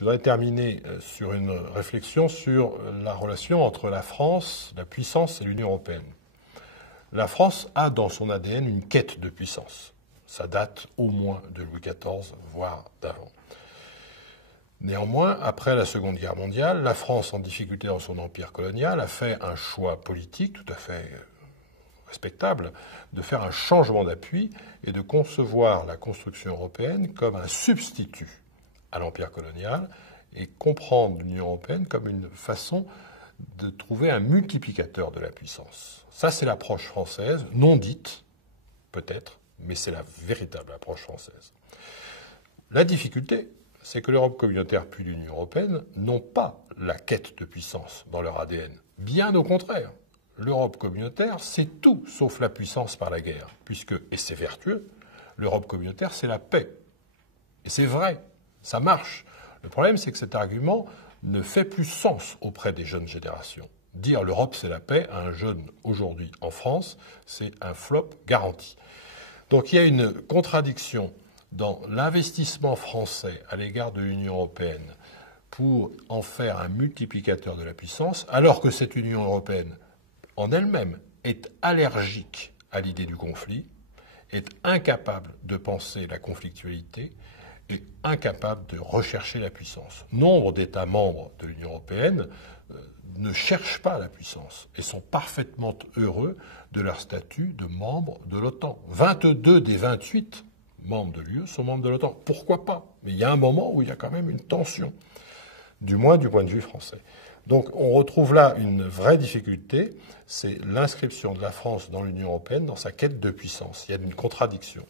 Je voudrais terminer sur une réflexion sur la relation entre la France, la puissance et l'Union européenne. La France a dans son ADN une quête de puissance. Ça date au moins de Louis XIV, voire d'avant. Néanmoins, après la Seconde Guerre mondiale, la France, en difficulté dans son empire colonial, a fait un choix politique tout à fait respectable de faire un changement d'appui et de concevoir la construction européenne comme un substitut à l'empire colonial et comprendre l'Union européenne comme une façon de trouver un multiplicateur de la puissance. Ça, c'est l'approche française, non dite, peut-être, mais c'est la véritable approche française. La difficulté, c'est que l'Europe communautaire puis l'Union européenne n'ont pas la quête de puissance dans leur ADN. Bien au contraire. L'Europe communautaire, c'est tout sauf la puissance par la guerre, puisque, et c'est vertueux, l'Europe communautaire, c'est la paix. Et c'est vrai, ça marche. Le problème, c'est que cet argument ne fait plus sens auprès des jeunes générations. Dire l'Europe, c'est la paix à un jeune aujourd'hui en France, c'est un flop garanti. Donc il y a une contradiction dans l'investissement français à l'égard de l'Union européenne pour en faire un multiplicateur de la puissance, alors que cette Union européenne en elle-même est allergique à l'idée du conflit, est incapable de penser la conflictualité et incapable de rechercher la puissance. Nombre d'États membres de l'Union européenne ne cherchent pas la puissance et sont parfaitement heureux de leur statut de membre de l'OTAN. 22 des 28 membres de l'UE sont membres de l'OTAN. Pourquoi pas? Mais il y a un moment où il y a quand même une tension, du moins du point de vue français. Donc on retrouve là une vraie difficulté, c'est l'inscription de la France dans l'Union européenne, dans sa quête de puissance. Il y a une contradiction.